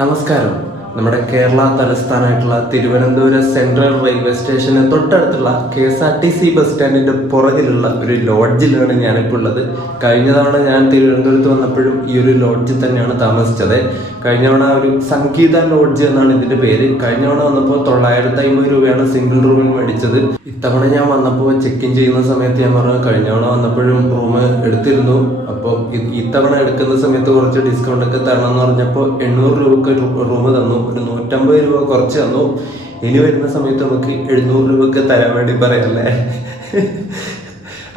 നമസ്കാരം. നമ്മുടെ Kerala തലസ്ഥാനമായിട്ടുള്ള Thiruvananthapuram central railway സ്റ്റേഷന് തൊട്ടടുത്തുള്ള KSRTC ബസ് സ്റ്റാൻഡിന്റെ പുറകിലുള്ള ഒരു ലോഡ്ജിലാണ് ഞാനിപ്പോൾ ഉള്ളത്. കഴിഞ്ഞ തവണ ഞാൻ തിരുവനന്തപുരത്ത് വന്നപ്പോഴും ഈ ഒരു ലോഡ്ജിൽ തന്നെയാണ് താമസിച്ചത്. കഴിഞ്ഞ തവണ ഒരു സംഗീത ലോഡ്ജ് എന്നാണ് ഇതിന്റെ പേര്. കഴിഞ്ഞ തവണ വന്നപ്പോൾ 950 രൂപയാണ് സിംഗിൾ റൂമിന് മേടിച്ചത്. ഇത്തവണ ഞാൻ വന്നപ്പോൾ ചെക്ക് ഇൻ ചെയ്യുന്ന സമയത്ത് ഞാൻ പറഞ്ഞു കഴിഞ്ഞ തവണ വന്നപ്പോഴും റൂം എടുത്തിരുന്നു, അപ്പോൾ ഇത്തവണ എടുക്കുന്ന സമയത്ത് കുറച്ച് ഡിസ്കൗണ്ട് ഒക്കെ തരണം എന്ന് പറഞ്ഞപ്പോൾ 800 രൂപക്ക് റൂം തന്നു. ഒരു 150 രൂപ കുറച്ച് തന്നു. ഇനി വരുന്ന സമയത്ത് നമുക്ക് 700 രൂപക്ക് തരാൻ വേണ്ടി പറയല്ലേ.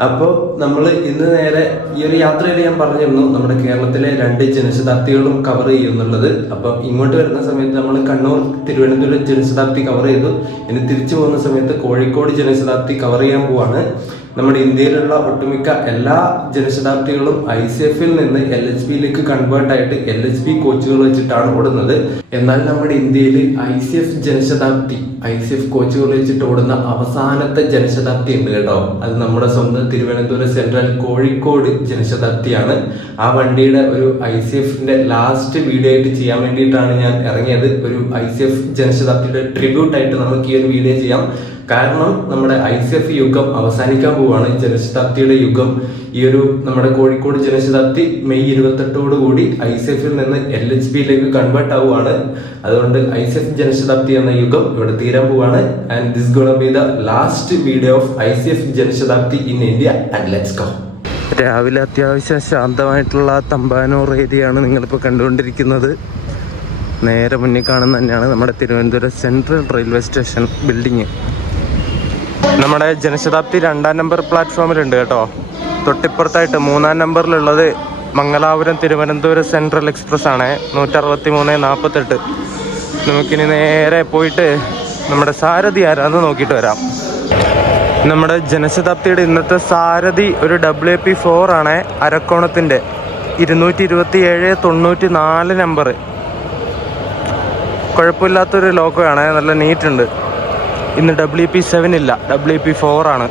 അപ്പോൾ നമ്മൾ ഇന്ന് നേരെ ഈ ഒരു യാത്രയിൽ ഞാൻ പറഞ്ഞിരുന്നു നമ്മുടെ കേരളത്തിലെ 2 ജനശതാബ്ദികളും കവർ ചെയ്യുന്നുള്ളത്. അപ്പം ഇങ്ങോട്ട് വരുന്ന സമയത്ത് നമ്മൾ കണ്ണൂർ തിരുവനന്തപുരം ജനശതാബ്ദി കവർ ചെയ്തു. ഇനി തിരിച്ചു പോകുന്ന സമയത്ത് കോഴിക്കോട് ജനശതാബ്ദി കവർ ചെയ്യാൻ പോവാണ്. നമ്മുടെ ഇന്ത്യയിലുള്ള ഒട്ടുമിക്ക എല്ലാ ജനശതാബ്ദികളും ICFൽ നിന്ന് LHBയിലേക്ക് കൺവേർട്ട് ആയിട്ട് LHB കോച്ചുകൾ വെച്ചിട്ടാണ് ഓടുന്നത്. എന്നാൽ നമ്മുടെ ഇന്ത്യയിൽ ICF കോച്ചുകൾ വെച്ചിട്ട് ഓടുന്ന അവസാനത്തെ ജനശതാബ്ദി ഉണ്ട് കേട്ടോ. അത് നമ്മുടെ സ്വന്തം തിരുവനന്തപുരം സെൻട്രൽ കോഴിക്കോട് ജനശതാബ്ദിയാണ്. ആ വണ്ടിയുടെ ഒരു ICFന്റെ ലാസ്റ്റ് വീഡിയോ ആയിട്ട് ചെയ്യാൻ വേണ്ടിയിട്ടാണ് ഞാൻ ഇറങ്ങിയത്. ഒരു ICF ജനശതാബ്ദിയുടെ ട്രിബ്യൂട്ടായിട്ട് നമുക്ക് ഈ ഒരു വീഡിയോ ചെയ്യാം. കാരണം നമ്മുടെ ICF യുഗം അവസാനിക്കാൻ പോവുകയാണ്. ജനശതാബ്ദിയുടെ യുഗം ഈ ഒരു നമ്മുടെ കോഴിക്കോട് ജനശതാബ്ദി മെയ് 28 കൂടി ICFൽ നിന്ന് LHBയിലേക്ക് കൺവേർട്ട് ആവുകയാണ്. അതുകൊണ്ട് ICF ജനശതാബ്ദി എന്ന യുഗം ഇവിടെ തീരാൻ പോവുകയാണ്. And this gonna B the last video of ICF Janshatabdi in India. And let's go. രാവിലെ അത്യാവശ്യം ശാന്തമായിട്ടുള്ള തമ്പാനൂർ ഏരിയയാണ് നിങ്ങളിപ്പോൾ കണ്ടുകൊണ്ടിരിക്കുന്നത്. നേരെ മുന്നിൽ കാണുന്ന തന്നെയാണ് നമ്മുടെ Thiruvananthapuram central railway station building. നമ്മുടെ ജനശതാബ്ദി 2ാം നമ്പർ പ്ലാറ്റ്ഫോമിലുണ്ട് കേട്ടോ. തൊട്ടിപ്പുറത്തായിട്ട് 3ാം നമ്പറിലുള്ളത് മംഗലാപുരം തിരുവനന്തപുരം സെൻട്രൽ എക്സ്പ്രസ് ആണ്, 163-48. നമുക്കിനി നേരെ പോയിട്ട് നമ്മുടെ സാരഥി ആരാന്ന് നോക്കിയിട്ട് വരാം. നമ്മുടെ ജനശതാബ്ദിയുടെ ഇന്നത്തെ സാരഥി ഒരു WAP4 ആണ്, അരക്കോണത്തിൻ്റെ 227-94 നമ്പർ. കുഴപ്പമില്ലാത്തൊരു ലോക്കോയാണ്, നല്ല നീറ്റുണ്ട്. ഇന്ന് WAP7 ഇല്ല, WAP4 ആണ്.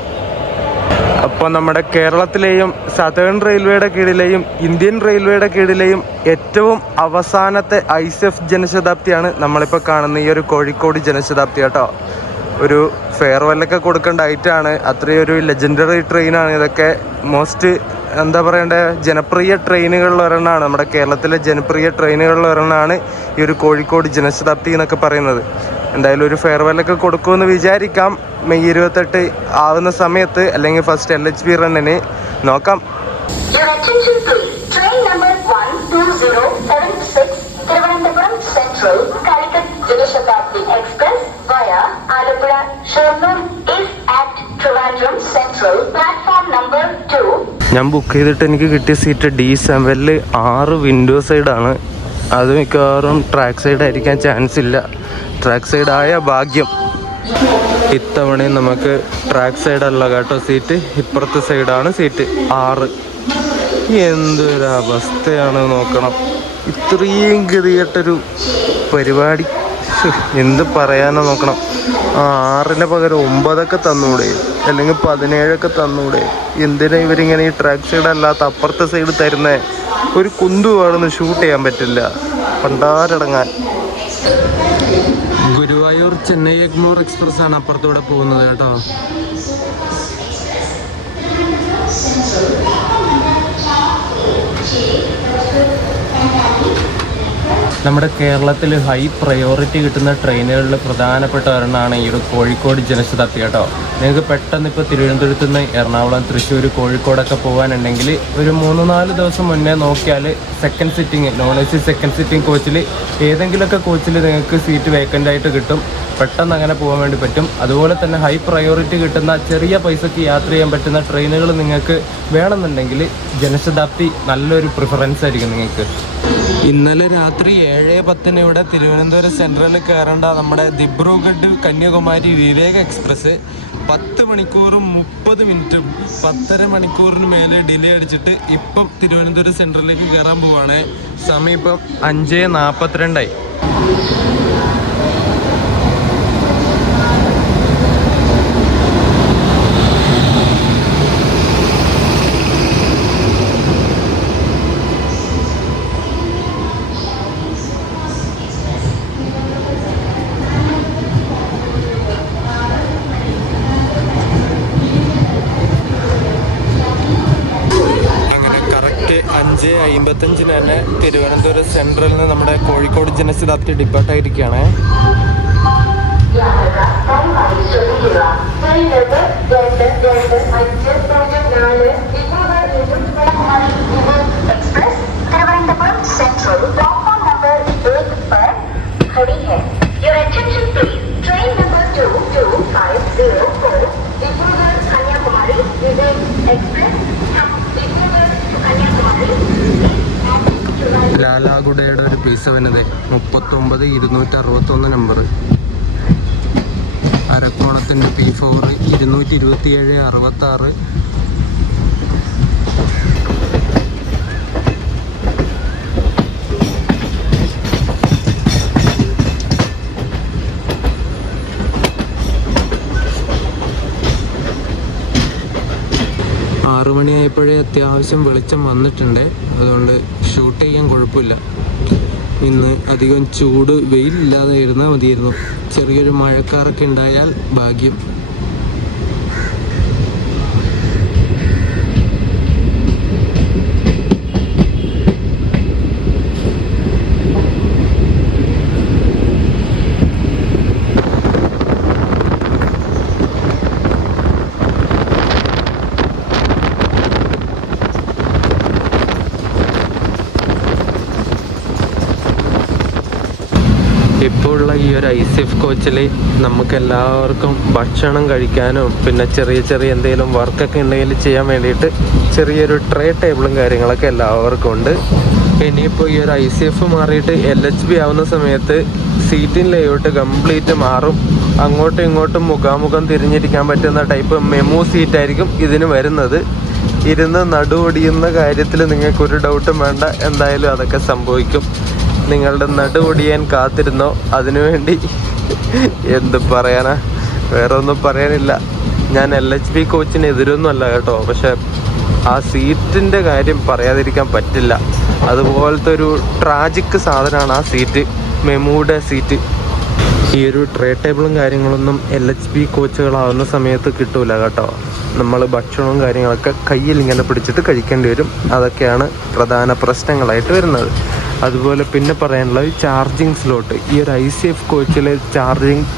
അപ്പോൾ നമ്മുടെ കേരളത്തിലെയും സതേൺ റെയിൽവേയുടെ കീഴിലെയും ഇന്ത്യൻ റെയിൽവേയുടെ കീഴിലെയും ഏറ്റവും അവസാനത്തെ ICF ജനശതാബ്ദിയാണ് നമ്മളിപ്പോൾ കാണുന്ന ഈ ഒരു കോഴിക്കോട് ജനശതാബ്ദി കേട്ടോ. ഒരു ഫെയർവെല്ലൊക്കെ കൊടുക്കേണ്ട ഐറ്റാണ്. അത്രയും ഒരു ലെജൻഡറി ട്രെയിനാണ് ഇതൊക്കെ. മോസ്റ്റ് എന്താ പറയണ്ടേ, ജനപ്രിയ ട്രെയിനുകളിൽ ഒരെണ്ണമാണ്. നമ്മുടെ കേരളത്തിലെ ജനപ്രിയ ട്രെയിനുകളിൽ ഒരെണ്ണമാണ് ഈ ഒരു കോഴിക്കോട് ജനശതാബ്ദി എന്നൊക്കെ പറയുന്നത്. എന്തായാലും ഒരു ഫെയർവെല്ലൊക്കെ കൊടുക്കുമെന്ന് വിചാരിക്കാം മെയ് 28 ആവുന്ന സമയത്ത്, അല്ലെങ്കിൽ ഫസ്റ്റ് LHB റണ്ണിന് നോക്കാം. തിരുവനന്തപുരം സെൻട്രൽ കാലിക്കറ്റ് ജനശതാബ്ദി എക്സ്പ്രസ് വയ Alappuzha Shoranur is at Trivandrum central platform number 2. ഞാൻ ബുക്ക് ചെയ്തിട്ട് എനിക്ക് കിട്ടിയ സീറ്റ് D7-ൽ 6 വിൻഡോ സൈഡാണ്. അത് മിക്കവാറും ട്രാക്ക് സൈഡ് ആയിരിക്കാൻ ചാൻസ് ഇല്ല. ട്രാക്ക് സൈഡ് ആയ ഭാഗ്യം. ഇത്തവണയും നമുക്ക് ട്രാക്ക് സൈഡല്ല കേട്ടോ സീറ്റ്, ഇപ്പുറത്തെ സൈഡാണ് സീറ്റ് 6. എന്തൊരവസ്ഥയാണ് നോക്കണം. ഇത്രയും ഗതികെട്ടൊരു പരിപാടി എന്ത് പറയാനോ നോക്കണം. 6-ന് പകരം 9 തന്നൂടെ, അല്ലെങ്കിൽ 17 തന്നൂടെ? എന്തിനാ ഇവരിങ്ങനെ ഈ ട്രാക്ക് സൈഡ് അല്ലാത്ത അപ്പുറത്തെ സൈഡ് തരുന്നേ? ഒരു കുന്തുവാണെന്ന് ഷൂട്ട് ചെയ്യാൻ പറ്റില്ല, പണ്ടാരടങ്ങാൻ. ഗുരുവായൂർ ചെന്നൈ എഗ്മോർ എക്സ്പ്രസ് ആണ് അപ്പുറത്തൂടെ പോകുന്നത് കേട്ടോ. നമ്മുടെ കേരളത്തിൽ ഹൈ പ്രയോറിറ്റി കിട്ടുന്ന ട്രെയിനുകളിൽ പ്രധാനപ്പെട്ട ഒരെണ്ണമാണ് ഈ ഒരു കോഴിക്കോട് ജനശതാബ്ദി കേട്ടോ. നിങ്ങൾക്ക് പെട്ടെന്ന് ഇപ്പോൾ തിരുവനന്തപുരത്ത് നിന്ന് എറണാകുളം, തൃശ്ശൂർ, കോഴിക്കോടൊക്കെ പോകാനുണ്ടെങ്കിൽ ഒരു 3-4 ദിവസം മുന്നേ നോക്കിയാൽ second sitting, non-AC second sitting കോച്ചിൽ ഏതെങ്കിലുമൊക്കെ കോച്ചിൽ നിങ്ങൾക്ക് സീറ്റ് വേക്കൻ്റ് ആയിട്ട് കിട്ടും. പെട്ടെന്ന് അങ്ങനെ പോകാൻ വേണ്ടി പറ്റും. അതുപോലെ തന്നെ ഹൈ പ്രയോറിറ്റി കിട്ടുന്ന ചെറിയ പൈസക്ക് യാത്ര ചെയ്യാൻ പറ്റുന്ന ട്രെയിനുകൾ നിങ്ങൾക്ക് വേണമെന്നുണ്ടെങ്കിൽ ജനശതാബ്ദി നല്ലൊരു പ്രിഫറൻസ് ആയിരിക്കും നിങ്ങൾക്ക്. ഇന്നലെ രാത്രി 7:10 ഇവിടെ തിരുവനന്തപുരം സെൻട്രലിൽ കയറേണ്ട നമ്മുടെ ദിബ്രുഗഡ് കന്യാകുമാരി വിവേക് എക്സ്പ്രസ് 10 മണിക്കൂറും 30 മിനിറ്റും 10.5 മണിക്കൂറിന് മേലെ ഡിലേ അടിച്ചിട്ട് ഇപ്പം തിരുവനന്തപുരം സെൻട്രലിലേക്ക് കയറാൻ പോവുകയാണ്. സമയം ഇപ്പം 5:42. സെൻട്രലിൽ നിന്ന് നമ്മുടെ Kozhikode Janshatabdi ഡിപ്പാർട്ടായിരിക്കുകയാണ്. Your attention please. Train number 22504 Kanyakumari Vivek Express to Kanyakumari. ലാലാഗുഡയുടെ ഒരു പീസ് വരുന്നത് 39,261 നമ്പർ. അരക്കോണത്തിൻ്റെ P4 227,66. മണിയായപ്പോഴേ അത്യാവശ്യം വെളിച്ചം വന്നിട്ടുണ്ട്. അതുകൊണ്ട് ഷൂട്ട് ചെയ്യാൻ കുഴപ്പമില്ല. ഇന്ന് അധികം ചൂട് വെയിലില്ലാതെ ഇരുന്നാൽ മതിയായിരുന്നു. ചെറിയൊരു മഴക്കാറൊക്കെ ഉണ്ടായാൽ ഭാഗ്യം. ഇപ്പോൾ ഉള്ള ഈ ഒരു ICF കോച്ചിൽ നമുക്ക് എല്ലാവർക്കും ഭക്ഷണം കഴിക്കാനും പിന്നെ ചെറിയ ചെറിയ എന്തെങ്കിലും വർക്കൊക്കെ ഉണ്ടെങ്കിൽ ചെയ്യാൻ വേണ്ടിയിട്ട് ചെറിയൊരു ട്രേ ടേബിളും കാര്യങ്ങളൊക്കെ എല്ലാവർക്കും ഉണ്ട്. ഇനിയിപ്പോൾ ഈ ഒരു ICF മാറിയിട്ട് LHB ആവുന്ന സമയത്ത് സീറ്റിംഗ് ലേഔട്ട് കംപ്ലീറ്റ് മാറും. അങ്ങോട്ടും ഇങ്ങോട്ടും മുഖാമുഖം തിരിഞ്ഞിരിക്കാൻ പറ്റുന്ന ടൈപ്പ് മെമു സീറ്റായിരിക്കും ഇതിന് വരുന്നത്. ഇരുന്ന് നടുവൊടിയുന്ന കാര്യത്തിൽ നിങ്ങൾക്കൊരു ഡൗട്ടും വേണ്ട. എന്തായാലും അതൊക്കെ സംഭവിക്കും. നിങ്ങളുടെ നടുവൊടിയാൻ കാത്തിരുന്നോ? അതിനുവേണ്ടി എന്ത് പറയാനാ, വേറെ ഒന്നും പറയാനില്ല. ഞാൻ LHB കോച്ചിന് എതിരൊന്നും അല്ല കേട്ടോ. പക്ഷെ ആ സീറ്റിൻ്റെ കാര്യം പറയാതിരിക്കാൻ പറ്റില്ല. അതുപോലത്തെ ഒരു ട്രാജിക് സാധനമാണ് ആ സീറ്റ്, മെമുയുടെ സീറ്റ്. ഈ ഒരു ട്രേ ടേബിളും കാര്യങ്ങളൊന്നും LHB കോച്ചുകളാവുന്ന സമയത്ത് കിട്ടൂല കേട്ടോ. നമ്മൾ ഭക്ഷണവും കാര്യങ്ങളൊക്കെ കയ്യിൽ ഇങ്ങനെ പിടിച്ചിട്ട് കഴിക്കേണ്ടി വരും. അതൊക്കെയാണ് പ്രധാന പ്രശ്നങ്ങളായിട്ട് വരുന്നത്. അതുപോലെ പിന്നെ പറയാനുള്ളത് ചാർജിങ് സ്ലോട്ട്. ഈ ഒരു ICF കോച്ചിലെ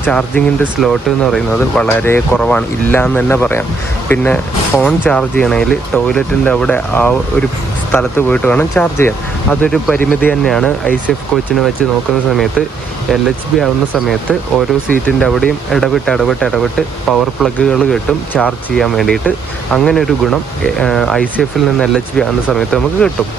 ചാർജിങ്ങിൻ്റെ സ്ലോട്ട് എന്ന് പറയുന്നത് വളരെ കുറവാണ്, ഇല്ല എന്ന് തന്നെ പറയാം. പിന്നെ ഫോൺ ചാർജ് ചെയ്യണമെങ്കിൽ ടോയ്ലറ്റിൻ്റെ അവിടെ ആ ഒരു സ്ഥലത്ത് പോയിട്ട് വേണം ചാർജ് ചെയ്യാൻ. അതൊരു പരിമിതി തന്നെയാണ് ICF കോച്ചിനെ വെച്ച് നോക്കുന്ന സമയത്ത്. LHB ആവുന്ന സമയത്ത് ഓരോ സീറ്റിൻ്റെ അവിടെയും ഇടവിട്ട് പവർ പ്ലഗുകൾ കിട്ടും ചാർജ് ചെയ്യാൻ വേണ്ടിയിട്ട്. അങ്ങനെ ഒരു ഗുണം ICFൽ നിന്ന് LHB ആവുന്ന സമയത്ത് നമുക്ക് കിട്ടും.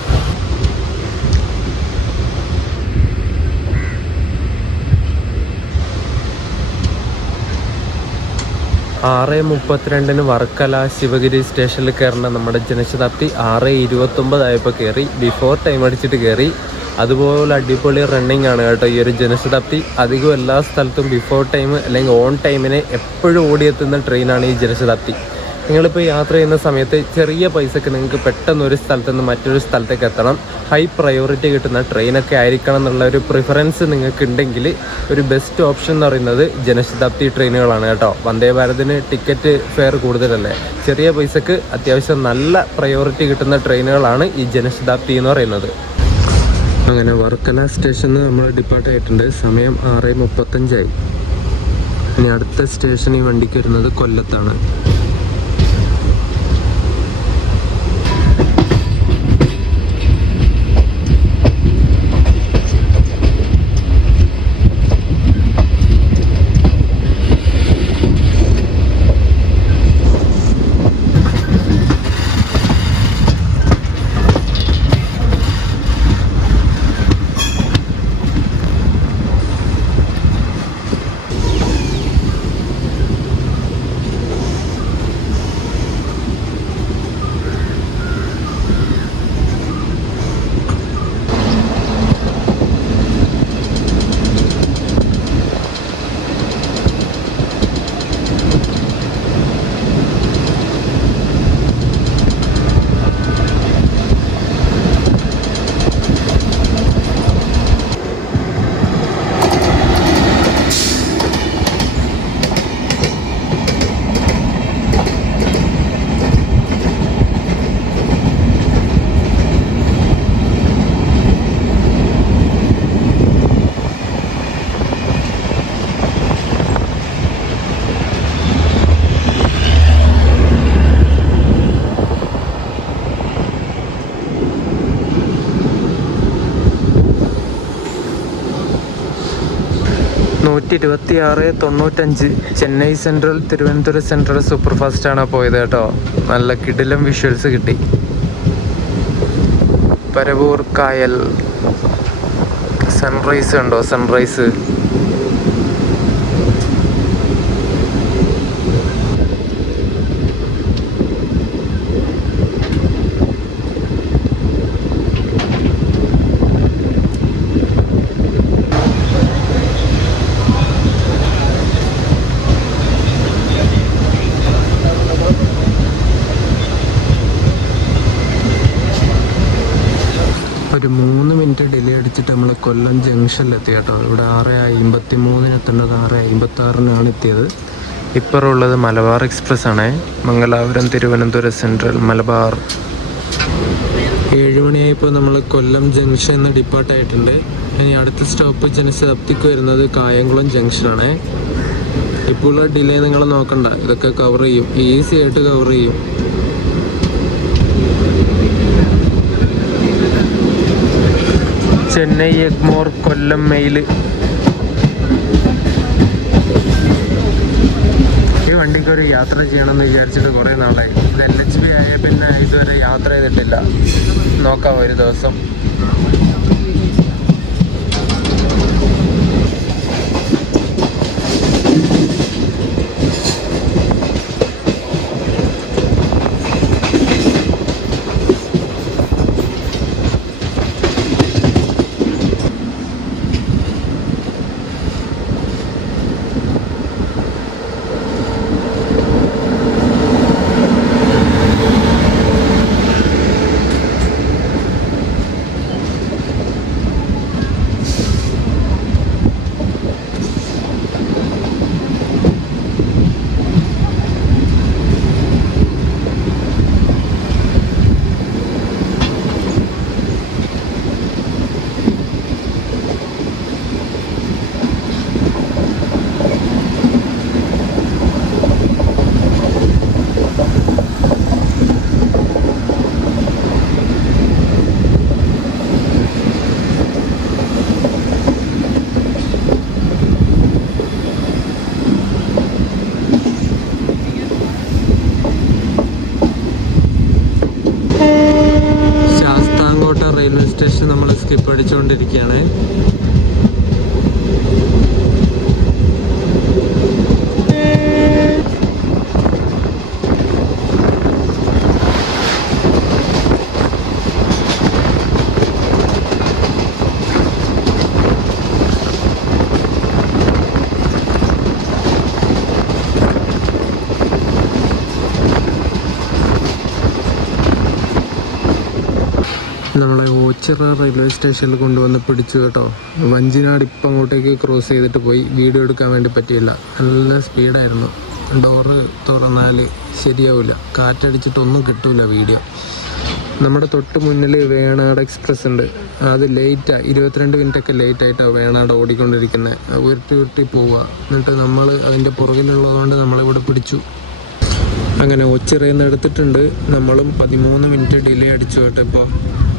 (6:32) വർക്കല ശിവഗിരി സ്റ്റേഷനിൽ കയറേണ്ട നമ്മുടെ ജനശതാബ്ദി 6:29 ആയപ്പോൾ കയറി. ബിഫോർ ടൈം അടിച്ചിട്ട് കയറി. അതുപോലെ അടിപൊളി റണ്ണിങ് ആണ് കേട്ടോ ഈ ഒരു ജനശതാബ്ദി. അധികം എല്ലാ സ്ഥലത്തും ബിഫോർ ടൈം അല്ലെങ്കിൽ ഓൺ ടൈമിന് എപ്പോഴും ഓടിയെത്തുന്ന ട്രെയിനാണ് ഈ ജനശതാബ്ദി. നിങ്ങളിപ്പോൾ യാത്ര ചെയ്യുന്ന സമയത്ത് ചെറിയ പൈസക്ക് നിങ്ങൾക്ക് പെട്ടെന്ന് ഒരു സ്ഥലത്ത് നിന്ന് മറ്റൊരു സ്ഥലത്തേക്ക് എത്തണം, ഹൈ പ്രയോറിറ്റി കിട്ടുന്ന ട്രെയിനൊക്കെ ആയിരിക്കണം എന്നുള്ള ഒരു പ്രിഫറൻസ് നിങ്ങൾക്ക് ഉണ്ടെങ്കിൽ ഒരു ബെസ്റ്റ് ഓപ്ഷൻ എന്ന് പറയുന്നത് ജനശതാബ്ദി ട്രെയിനുകളാണ് കേട്ടോ. വന്ദേ ഭാരതിന് ടിക്കറ്റ് ഫെയർ കൂടുതലല്ലേ, ചെറിയ പൈസക്ക് അത്യാവശ്യം നല്ല പ്രയോറിറ്റി കിട്ടുന്ന ട്രെയിനുകളാണ് ഈ ജനശതാബ്ദി എന്ന് പറയുന്നത്. അങ്ങനെ വർക്കല സ്റ്റേഷനിൽ നമ്മൾ ഡിപ്പാർട്ട് ആയിട്ടുണ്ട്. സമയം 6:35 ഇനി അടുത്ത സ്റ്റേഷൻ ഈ വണ്ടിക്ക് വരുന്നത് കൊല്ലത്താണ്. 126.95 Chennai central Thiruvananthapuram central super ഫാസ്റ്റാണ് പോയത് കേട്ടോ. നല്ല കിടിലം വിഷ്വൽസ് കിട്ടി. പരവൂർ കായൽ സൺറൈസ് ഉണ്ടോ? സൺറൈസ് ഒരു 3 മിനിറ്റ് ഡിലേ അടിച്ചിട്ട് നമ്മൾ കൊല്ലം ജംഗ്ഷനിലെത്തി കേട്ടോ. ഇവിടെ 6:53 എത്തേണ്ടത് 6:56 എത്തിയത്. ഇപ്പറുള്ളത് മലബാർ എക്സ്പ്രസ് ആണ്. മംഗലാപുരം തിരുവനന്തപുരം സെൻട്രൽ മലബാർ. 7 മണിയായപ്പോൾ നമ്മൾ കൊല്ലം ജംഗ്ഷനിൽ നിന്ന് ഡിപ്പാർട്ടായിട്ടുണ്ട്. ഇനി അടുത്ത സ്റ്റോപ്പ് ജനശതാബ്ദിക്ക് വരുന്നത് കായംകുളം ജംഗ്ഷനാണ്. ഇപ്പോൾ ഉള്ള ഡിലേ നിങ്ങൾ നോക്കണ്ട, ഇതൊക്കെ കവർ ചെയ്യും, ഈസി ആയിട്ട് കവർ ചെയ്യും. ചെന്നൈ എഗ്മോർ കൊല്ലം മെയിൽ. ഈ വണ്ടിക്ക് ഒരു യാത്ര ചെയ്യണമെന്ന് വിചാരിച്ചിട്ട് കുറേ നാളായി. ഇത് LHB ആയ പിന്നെ ഇതുവരെ യാത്ര ചെയ്തിട്ടില്ല. നോക്കാം ഒരു ദിവസം. റെയിൽവേ സ്റ്റേഷൻ നമ്മൾ സ്കിപ്പ് അടിച്ചുകൊണ്ടിരിക്കുകയാണ്. നമ്മളെ ഓച്ചിറ റെയിൽവേ സ്റ്റേഷനിൽ കൊണ്ടുവന്ന് പിടിച്ചു കേട്ടോ. വഞ്ചിനാട് ഇപ്പം അങ്ങോട്ടേക്ക് ക്രോസ് ചെയ്തിട്ട് പോയി. വീഡിയോ എടുക്കാൻ വേണ്ടി പറ്റിയില്ല, നല്ല സ്പീഡായിരുന്നു. ഡോറ് തുറന്നാൽ ശരിയാവില്ല, കാറ്റടിച്ചിട്ടൊന്നും കിട്ടില്ല വീഡിയോ. നമ്മുടെ തൊട്ട് മുന്നിൽ വേണാട് എക്സ്പ്രസ് ഉണ്ട്. അത് ലേറ്റാണ്, 22 മിനിറ്റൊക്കെ ലേറ്റായിട്ടാണ് വേണാട് ഓടിക്കൊണ്ടിരിക്കുന്നത്. ഉരുട്ടി പോവുക. എന്നിട്ട് നമ്മൾ അതിൻ്റെ പുറകിലുള്ളതുകൊണ്ട് നമ്മളിവിടെ പിടിച്ചു. അങ്ങനെ ഓച്ചിറയിൽ നിന്ന് എടുത്തിട്ടുണ്ട്. നമ്മളും 13 മിനിറ്റ് ഡിലേ അടിച്ചു കേട്ടോ. ഇപ്പോൾ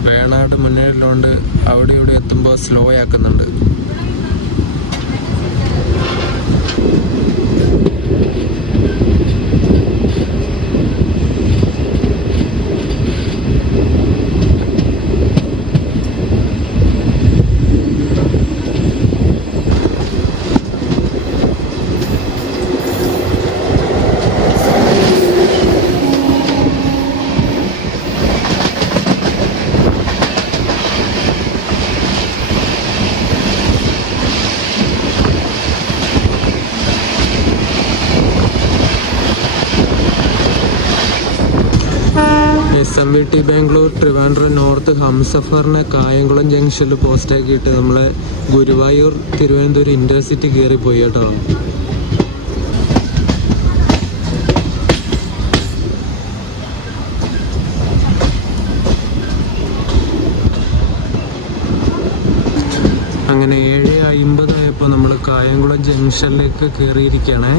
വേണാട് മുന്നിലുള്ളതുകൊണ്ട് അവിടെ ഇവിടെ എത്തുമ്പോൾ സ്ലോ ആക്കുന്നുണ്ട്. SMVT ബാംഗ്ലൂർ ട്രിവാൻഡ്രം നോർത്ത് ഹംസഫറിനെ കായംകുളം ജംഗ്ഷനിൽ പോസ്റ്റാക്കിയിട്ട് നമ്മളെ ഗുരുവായൂർ തിരുവനന്തപുരം ഇൻ്റർസിറ്റി കയറിപ്പോയി കേട്ടോ. അങ്ങനെ 7:50 ആയപ്പോൾ നമ്മൾ കായംകുളം ജംഗ്ഷനിലേക്ക് കയറിയിരിക്കുകയാണ്.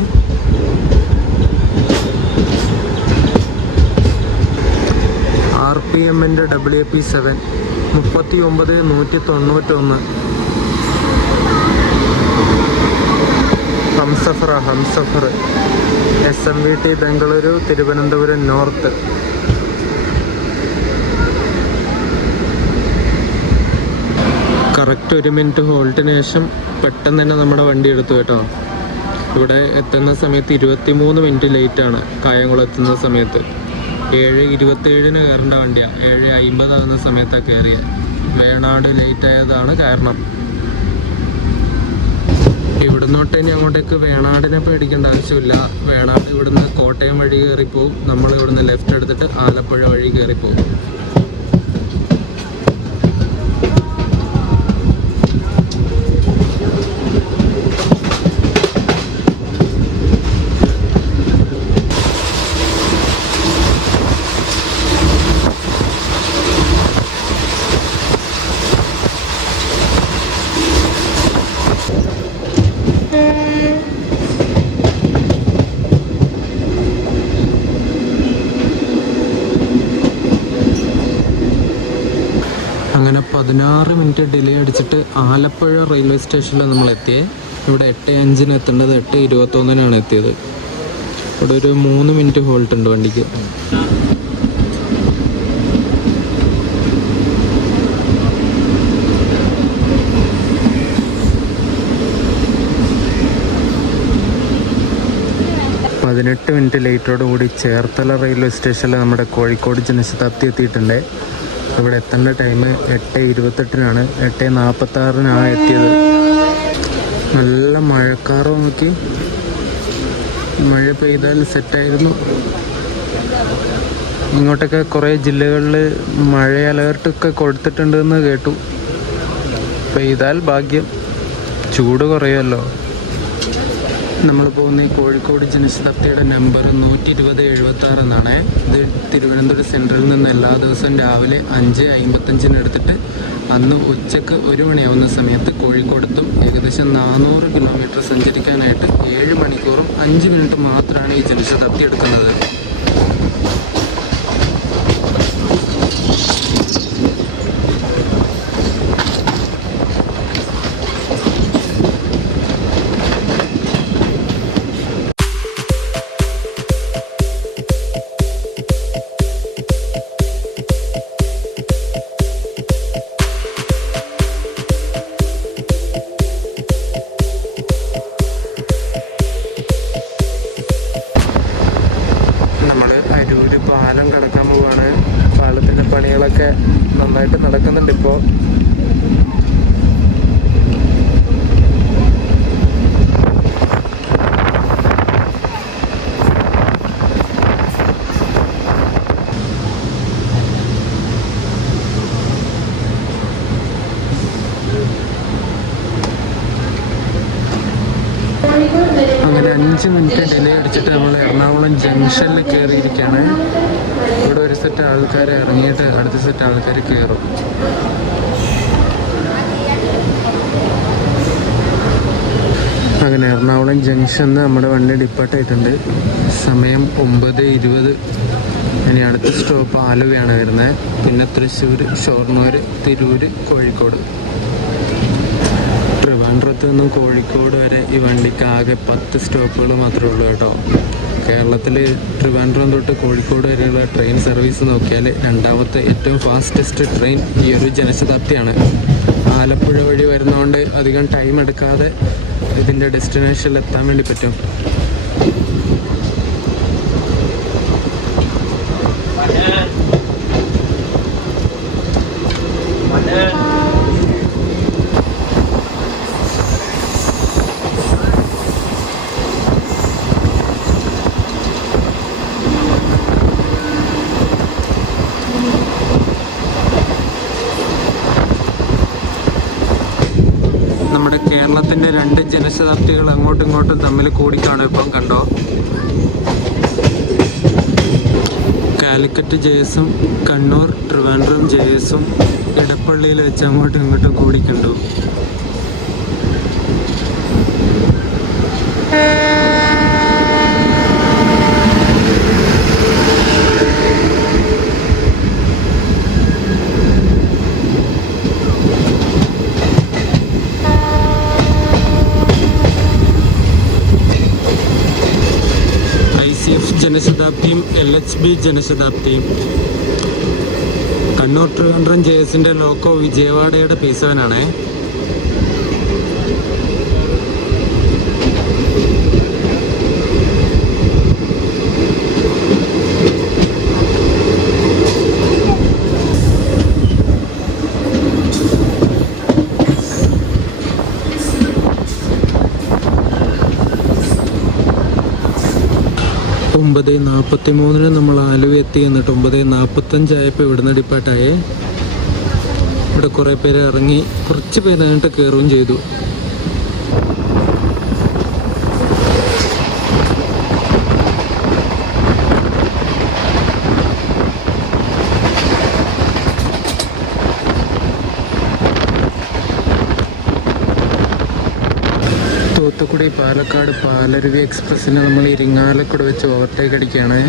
RPMൻ്റെ WP7 39,191. Humsafar SMVT Bengaluru Thiruvananthapuram north. Correct 1 minute ഹോൾട്ടിന് ശേഷം പെട്ടെന്ന് തന്നെ നമ്മുടെ വണ്ടി എടുത്തു കേട്ടോ. ഇവിടെ എത്തുന്ന സമയത്ത് 23 മിനിറ്റ് ലേറ്റാണ്. കായംകുളം എത്തുന്ന സമയത്ത് 7:27 കയറേണ്ട വണ്ടിയാണ്. 7:50 ആകുന്ന സമയത്താണ് കയറിയത്. വേണാട് ലേറ്റ് ആയതാണ് കാരണം. ഇവിടുന്നോട്ട് ഇനി അങ്ങോട്ടേക്ക് വേണാടിനെ പേടിക്കേണ്ട ആവശ്യമില്ല. വേണാട് ഇവിടുന്ന് കോട്ടയം വഴി കയറിപ്പോവും. നമ്മൾ ഇവിടുന്ന് ലെഫ്റ്റ് എടുത്തിട്ട് ആലപ്പുഴ വഴി കയറിപ്പോവും. അങ്ങനെ 16 മിനിറ്റ് ഡിലേ അടിച്ചിട്ട് ആലപ്പുഴ റെയിൽവേ സ്റ്റേഷനിൽ നമ്മൾ എത്തിയത്. ഇവിടെ 8:05 എത്തേണ്ടത് 8:21 എത്തിയത്. ഇവിടെ ഒരു 3 മിനിറ്റ് ഹോൾട്ട് ഉണ്ട് വണ്ടിക്ക്. പതിനെട്ട് മിനിറ്റ് ലേറ്റോട് കൂടി ചേർത്തല റെയിൽവേ സ്റ്റേഷനിൽ നമ്മുടെ കോഴിക്കോട് ജനശതാബ്ദി എത്തിയിട്ടുണ്ട്. ഇവിടെ എത്തേണ്ട ടൈം 8:28 8:46 എത്തിയത്. നല്ല മഴക്കാറ് നോക്കി, മഴ പെയ്താൽ സെറ്റായിരുന്നു. ഇങ്ങോട്ടൊക്കെ കുറേ ജില്ലകളിൽ മഴ അലേർട്ടൊക്കെ കൊടുത്തിട്ടുണ്ടെന്ന് കേട്ടു. പെയ്താൽ ഭാഗ്യം, ചൂട് കുറയുമല്ലോ. നമ്മൾ പോകുന്ന ഈ കോഴിക്കോട് ജനശതാബ്ദിയുടെ നമ്പർ 120/76 എന്നാണ്. ഇത് തിരുവനന്തപുരം സെൻട്രലിൽ നിന്ന് എല്ലാ ദിവസവും രാവിലെ 5:55 എടുത്തിട്ട് അന്ന് ഉച്ചക്ക് 1 മണിയാവുന്ന സമയത്ത് കോഴിക്കോടെത്തും. ഏകദേശം 400 കിലോമീറ്റർ സഞ്ചരിക്കാനായിട്ട് 7 മണിക്കൂറും 5 മിനിറ്റ് മാത്രമാണ് ഈ ജനശതാബ്ദി എടുക്കുന്നത്. പാലം കടക്കാൻ പോവാണ്. പാലത്തിൻ്റെ പണികളൊക്കെ നന്നായിട്ട് നടക്കുന്നുണ്ട് ഇപ്പോൾ. അങ്ങനെ 5 മിനിറ്റ് ഡിലേ അടിച്ചിട്ട് നമ്മൾ എറണാകുളം ജംഗ്ഷനിൽ കയറിയിരിക്കുകയാണ്. ഇവിടെ ഒരു സെറ്റ് ആൾക്കാർ ഇറങ്ങിയിട്ട് അടുത്ത സെറ്റ് ആൾക്കാർ കയറും. അങ്ങനെ എറണാകുളം ജംഗ്ഷനിൽ നമ്മുടെ വണ്ടി ഡിപ്പാർട്ടായിട്ടുണ്ട്. സമയം 9:20. ഇനി അടുത്ത സ്റ്റോപ്പ് ആലുവയാണ് വരുന്നത്. പിന്നെ തൃശ്ശൂർ, ഷൊർണൂർ, തിരൂർ, കോഴിക്കോട്. ട്രിവാൻഡ്രത്ത് നിന്നും കോഴിക്കോട് വരെ ഈ വണ്ടിക്ക് ആകെ 10 സ്റ്റോപ്പുകൾ മാത്രമേ ഉള്ളൂ കേട്ടോ. കേരളത്തിൽ ട്രിവാൻഡ്രം തൊട്ട് കോഴിക്കോട് വരെയുള്ള ട്രെയിൻ സർവീസ് നോക്കിയാൽ രണ്ടാമത്തെ ഏറ്റവും ഫാസ്റ്റസ്റ്റ് ട്രെയിൻ ഈ ഒരു ജനശതാബ്ദിയാണ്. ആലപ്പുഴ വഴി വരുന്നതുകൊണ്ട് അധികം ടൈം എടുക്കാതെ ഇതിൻ്റെ ഡെസ്റ്റിനേഷനിൽ എത്താൻ വേണ്ടി പറ്റും. നമ്മുടെ കേരളത്തിൻ്റെ 2 ജനശതാബ്ദികൾ അങ്ങോട്ടും ഇങ്ങോട്ടും തമ്മിൽ കൂടിക്കാണും. ഇപ്പം കണ്ടോ, കാലിക്കറ്റ് JS-ഉം കണ്ണൂർ ട്രിവാൻഡ്രം JS-ഉം ഇടപ്പള്ളിയിൽ വെച്ച് അങ്ങോട്ടും ഇങ്ങോട്ടും കൂടിക്കണ്ടു. ജനശതാബ്ദിയും LHB ജനശതാബ്ദിയും. കണ്ണൂർ ട്രിവാൻഡ്രം JSന്റെ ലോക്കോ വിജയവാഡയുടെ P7 9:43 നമ്മൾ ആലുവ എത്തി. എന്നിട്ട് 9:45 ആയപ്പോൾ ഇവിടുന്ന് ഡിപ്പാർട്ടായേ. ഇവിടെ കുറേ പേര് ഇറങ്ങി, കുറച്ച് പേരായിട്ട് കയറുകയും ചെയ്തു. തൂത്തുക്കുടി പാലക്കാട് പാലരുവി എക്സ്പ്രസ്സിനെ നമ്മൾ ഇരിങ്ങാലക്കുട വെച്ച് ഓവർടേക്ക് അടിക്കുകയാണ്.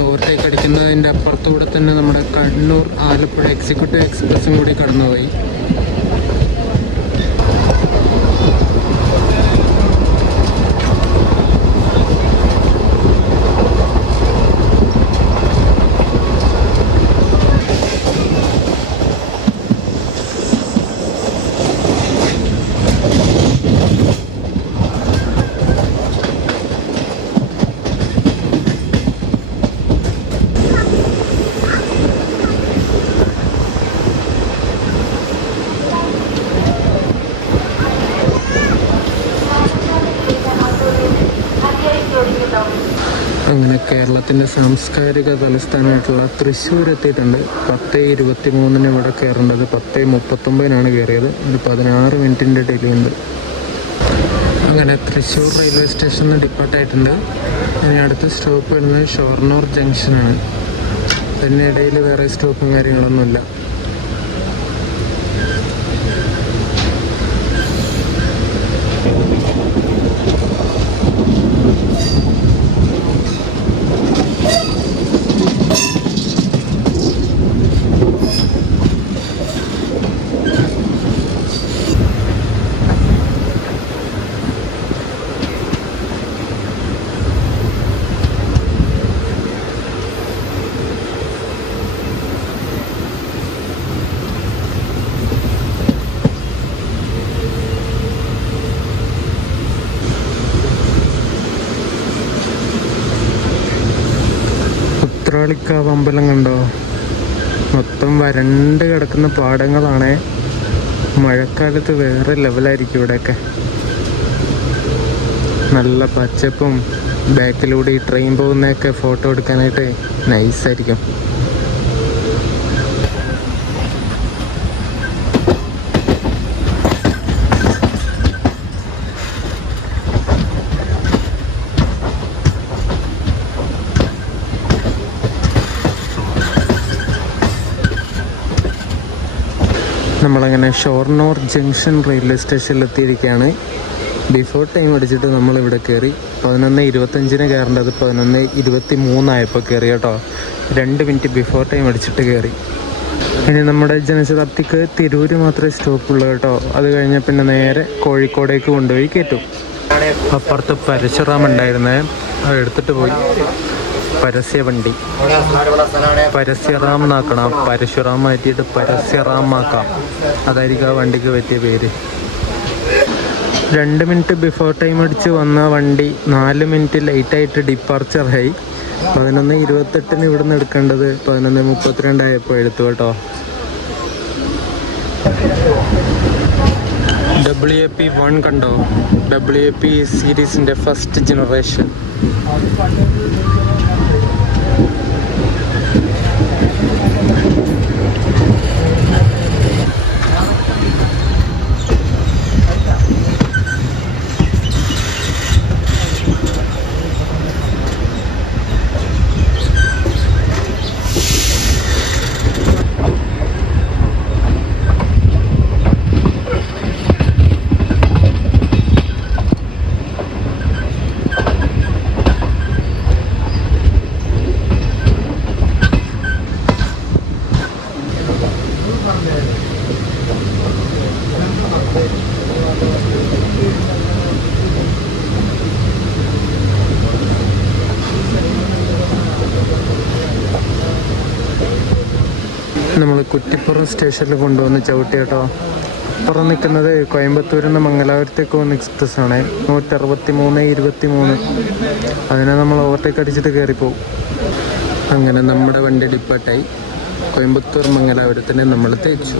ഓവർടേക്ക് അടിക്കുന്നതിൻ്റെ അപ്പുറത്തൂടെ തന്നെ നമ്മുടെ കണ്ണൂർ ആലപ്പുഴ എക്സിക്യൂട്ടീവ് എക്സ്പ്രസ്സും കൂടി കടന്നുപോയി. അങ്ങനെ കേരളത്തിൻ്റെ സാംസ്കാരിക തലസ്ഥാനമായിട്ടുള്ള തൃശ്ശൂർ എത്തിയിട്ടുണ്ട്. 10:23 ഇവിടെ കയറേണ്ടത് 10:39 കയറിയത്. ഒരു 16 മിനിറ്റിൻ്റെ ഡിലേ ഉണ്ട്. അങ്ങനെ തൃശ്ശൂർ റെയിൽവേ സ്റ്റേഷനിൽ ഡിപ്പാർട്ടായിട്ടുണ്ട്. ഇനി അടുത്ത സ്റ്റോപ്പ് വരുന്നത് ഷൊർണൂർ ജംഗ്ഷനാണ്. പിന്നെ ഇടയിൽ വേറെ സ്റ്റോപ്പും കാര്യങ്ങളൊന്നുമില്ല. ഉത്രാളിക്കാവ് അമ്പലം കണ്ടോ? മൊത്തം വരണ്ട് കിടക്കുന്ന പാടങ്ങളാണ്. മഴക്കാലത്ത് വേറെ ലെവലായിരിക്കും ഇവിടെയൊക്കെ. നല്ല പച്ചപ്പും ബാക്കിലൂടെ ഈ ട്രെയിൻ പോകുന്നതൊക്കെ ഫോട്ടോ എടുക്കാനായിട്ട് നൈസായിരിക്കും. നമ്മളങ്ങനെ ഷൊർണൂർ ജംഗ്ഷൻ റെയിൽവേ സ്റ്റേഷനിൽ എത്തിയിരിക്കുകയാണ്. ബിഫോർ ടൈം അടിച്ചിട്ട് നമ്മളിവിടെ കയറി. 11:25 കയറേണ്ടത് 11:23 ആയപ്പോൾ കയറി കേട്ടോ. 2 മിനിറ്റ് ബിഫോർ ടൈം അടിച്ചിട്ട് കയറി. ഇനി നമ്മുടെ ജനശതാബ്ദിക്ക് തിരൂർ മാത്രമേ സ്റ്റോപ്പുള്ളൂ കേട്ടോ. അത് കഴിഞ്ഞാൽ പിന്നെ നേരെ കോഴിക്കോടേക്ക് കൊണ്ടുപോയി കയറ്റും. അപ്പുറത്ത് പരശുറാം ഉണ്ടായിരുന്നേ, അത് എടുത്തിട്ട് പോയി. പരസ്യവണ്ടി പരസ്യറാം എന്നാക്കണം. പരശുറാം മാറ്റിയിട്ട് പരസ്യറാം ആക്കാം. അതായിരിക്കും ആ വണ്ടിക്ക് പറ്റിയ പേര്. 2 മിനിറ്റ് ബിഫോർ ടൈം അടിച്ച് വന്ന വണ്ടി 4 മിനിറ്റ് ലേറ്റായിട്ട് ഡിപ്പാർച്ചറായി. 11:28 ഇവിടുന്ന് എടുക്കേണ്ടത് 11:32 ആയപ്പോൾ എടുത്തു കേട്ടോ. WAP1 കണ്ടോ? WAP സീരീസിൻ്റെ ഫസ്റ്റ് ജനറേഷൻ. നമ്മൾ കുറ്റിപ്പുറം സ്റ്റേഷനിൽ കൊണ്ടുവന്ന് ചവിട്ടി കേട്ടോ. അപ്പുറം നിൽക്കുന്നത് കോയമ്പത്തൂരിൽ നിന്ന് മംഗലാപുരത്തേക്ക് പോകുന്ന എക്സ്പ്രസ് ആണ് 163-23. അതിനെ നമ്മൾ ഓവർടേക്ക് അടിച്ചിട്ട് കയറിപ്പോവും. അങ്ങനെ നമ്മുടെ വണ്ടി ഡിപ്പാർട്ടായി. കോയമ്പത്തൂർ മംഗലാപുരത്തിനെ നമ്മൾ തേച്ചു.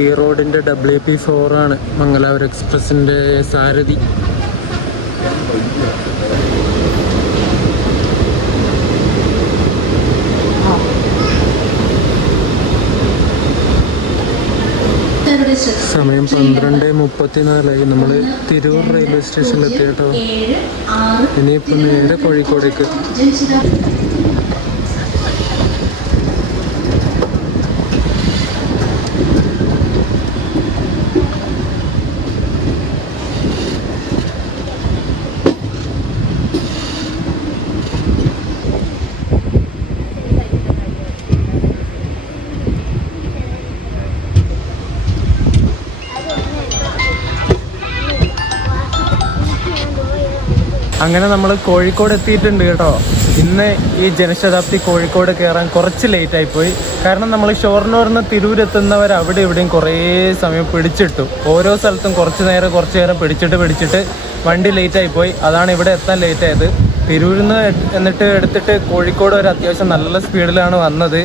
ഈ റോഡിൻ്റെ WP4 ആണ് മംഗലാപുരം എക്സ്പ്രസിൻ്റെ സാരഥി. സമയം 12:34. നമ്മൾ തിരൂർ റെയിൽവേ സ്റ്റേഷനിലെത്തി കേട്ടോ. ഇനിയിപ്പോൾ നേരെ കോഴിക്കോടേക്ക്. അങ്ങനെ നമ്മൾ കോഴിക്കോട് എത്തിയിട്ടുണ്ട് കേട്ടോ. ഇന്ന് ഈ ജനശതാബ്ദി കോഴിക്കോട് കയറാൻ കുറച്ച് ലേറ്റായിപ്പോയി. കാരണം നമ്മൾ ഷൊർണൂരിൽ തിരൂരെത്തുന്നവർ അവിടെ ഇവിടെയും കുറേ സമയം പിടിച്ചിട്ടു. ഓരോ സ്ഥലത്തും കുറച്ച് നേരം പിടിച്ചിട്ട് വണ്ടി ലേറ്റായിപ്പോയി. അതാണ് ഇവിടെ എത്താൻ ലേറ്റായത്. തിരൂരിൽ നിന്ന് എന്നിട്ട് എടുത്തിട്ട് കോഴിക്കോട് വരെ അത്യാവശ്യം നല്ല സ്പീഡിലാണ് വന്നത്.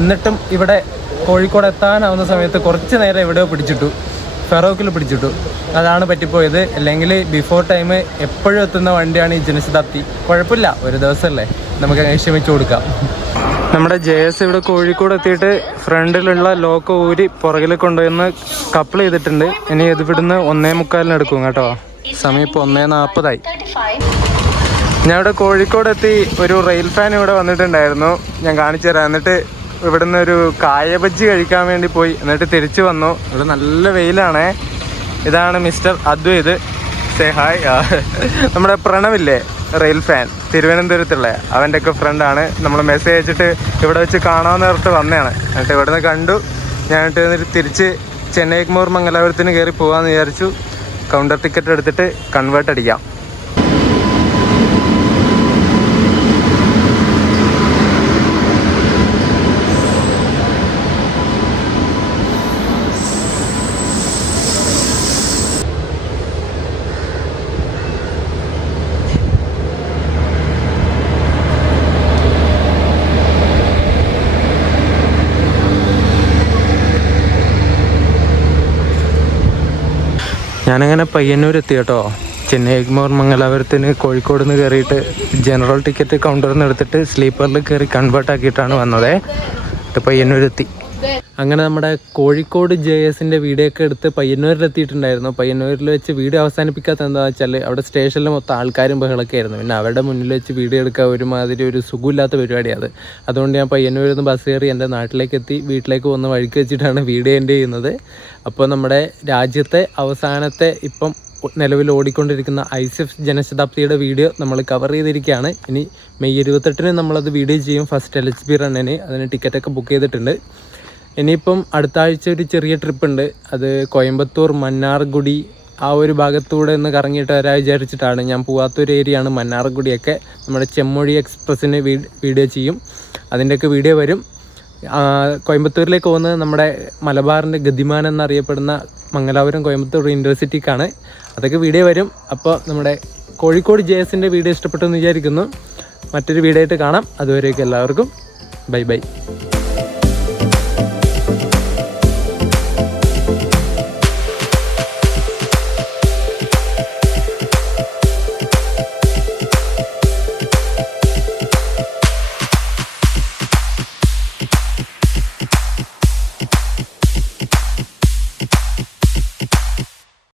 എന്നിട്ടും ഇവിടെ കോഴിക്കോട് എത്താനാവുന്ന സമയത്ത് കുറച്ച് നേരം എവിടെയോ പിടിച്ചിട്ടു, ഫെറോക്കിൽ പിടിച്ചിട്ടു. അതാണ് പറ്റിപ്പോയത്. അല്ലെങ്കിൽ ബിഫോർ ടൈം എപ്പോഴും എത്തുന്ന വണ്ടിയാണ് ഈ ജനശതാബ്ദി. കുഴപ്പമില്ല, ഒരു ദിവസമല്ലേ, നമുക്ക് ക്ഷമിച്ചു കൊടുക്കാം. നമ്മുടെ JS ഇവിടെ കോഴിക്കോട് എത്തിയിട്ട് ഫ്രണ്ടിലുള്ള ലോക്ക് ഊരി പുറകിൽ കൊണ്ടുവന്ന് കപ്പിൾ ചെയ്തിട്ടുണ്ട്. ഇനി ഇത് ഇവിടുന്ന് 1:45 എടുക്കും കേട്ടോ. സമയം ഇപ്പോൾ 1:40. ഞാൻ ഇവിടെ കോഴിക്കോട് എത്തി. ഒരു റെയിൽ ഫാൻ ഇവിടെ വന്നിട്ടുണ്ടായിരുന്നു, ഞാൻ കാണിച്ചു തരാം. എന്നിട്ട് ഇവിടുന്ന് ഒരു കായ ബജ്ജി കഴിക്കാൻ വേണ്ടി പോയി. എന്നിട്ട് തിരിച്ചു വന്നു. ഇവിടെ നല്ല വെയിലാണേ. ഇതാണ് മിസ്റ്റർ അദ്വൈത്. Say hi. നമ്മുടെ പ്രണവില്ലേ, റെയിൽ ഫാൻ, തിരുവനന്തപുരത്തുള്ള, അവൻ്റെ ഒക്കെ ഫ്രണ്ടാണ്. നമ്മൾ മെസ്സേജ് അയച്ചിട്ട് ഇവിടെ വെച്ച് കാണാമെന്ന് പറഞ്ഞിട്ട് വന്നതാണ്. എന്നിട്ട് ഇവിടെ നിന്ന് കണ്ടു. ഞാനിട്ട് എന്നിട്ട് തിരിച്ച് ചെന്നൈ എഗ്മോർ മംഗലാപുരത്തിന് കയറി പോകാമെന്ന് വിചാരിച്ചു. കൗണ്ടർ ടിക്കറ്റ് എടുത്തിട്ട് കൺവേർട്ട് അടിക്കാം. ഞാനങ്ങനെ പയ്യന്നൂർ എത്തി കേട്ടോ. ചെന്നൈ എഗ്മോർ മംഗലാപുരത്തിന് കോഴിക്കോട് നിന്ന് കയറിയിട്ട് ജനറൽ ടിക്കറ്റ് കൗണ്ടറിൽ നിന്ന് എടുത്തിട്ട് സ്ലീപ്പറിൽ കയറി കൺവേർട്ട് ആക്കിയിട്ടാണ് വന്നത്. പയ്യന്നൂരെത്തി. അങ്ങനെ നമ്മുടെ കോഴിക്കോട് JSൻ്റെ വീഡിയോ ഒക്കെ എടുത്ത് പയ്യന്നൂരിലെത്തിയിട്ടുണ്ടായിരുന്നു. പയ്യന്നൂരിൽ വെച്ച് വീഡിയോ അവസാനിപ്പിക്കാത്ത എന്താണെന്ന് വെച്ചാൽ അവിടെ സ്റ്റേഷനിൽ മൊത്തം ആൾക്കാരും ബഹളമൊക്കെ ആയിരുന്നു. പിന്നെ അവരുടെ മുന്നിൽ വെച്ച് വീഡിയോ എടുക്കുക ഒരുമാതിരി ഒരു സുഖമില്ലാത്ത പരിപാടിയാണ്. അതുകൊണ്ട് ഞാൻ പയ്യന്നൂരിൽ നിന്ന് ബസ് കയറി എൻ്റെ നാട്ടിലേക്ക് എത്തി. വീട്ടിലേക്ക് വന്ന് വഴിക്ക് വെച്ചിട്ടാണ് വീഡിയോ എൻഡ് ചെയ്യുന്നത്. അപ്പോൾ നമ്മുടെ രാജ്യത്തെ അവസാനത്തെ ഇപ്പം നിലവിൽ ഓടിക്കൊണ്ടിരിക്കുന്ന ICF ജനശതാബ്ദിയുടെ വീഡിയോ നമ്മൾ കവർ ചെയ്തിരിക്കുകയാണ്. ഇനി മെയ് 28-ന് നമ്മളത് വീഡിയോ ചെയ്യും, ഫസ്റ്റ് LHB റണ്ണിന്. അതിന് ടിക്കറ്റൊക്കെ ബുക്ക് ചെയ്തിട്ടുണ്ട്. ഇനിയിപ്പം അടുത്ത ആഴ്ച ഒരു ചെറിയ ട്രിപ്പ് ഉണ്ട്. അത് കോയമ്പത്തൂർ മന്നാർഗുഡി ആ ഒരു ഭാഗത്തൂടെ ഒന്ന് കറങ്ങിയിട്ട് വരാൻ വിചാരിച്ചിട്ടാണ്. ഞാൻ പോവാത്തൊരു ഏരിയയാണ് മന്നാർഗുഡിയൊക്കെ. നമ്മുടെ ചെമ്മൊഴി എക്സ്പ്രസ്സിന് വീഡിയോ ചെയ്യും, അതിൻ്റെയൊക്കെ വീഡിയോ വരും. കോയമ്പത്തൂരിലേക്ക് പോകുന്നത് നമ്മുടെ മലബാറിൻ്റെ ഗതിമാൻ എന്നറിയപ്പെടുന്ന മംഗലാപുരം കോയമ്പത്തൂർ യൂണിവേഴ്സിറ്റിക്കാണ്. അതൊക്കെ വീഡിയോ വരും. അപ്പോൾ നമ്മുടെ കോഴിക്കോട് JSൻ്റെ വീഡിയോ ഇഷ്ടപ്പെട്ടു എന്ന് വിചാരിക്കുന്നു. മറ്റൊരു വീഡിയോ ആയിട്ട് കാണാം. അതുവരെയൊക്കെ എല്ലാവർക്കും ബൈ ബൈ.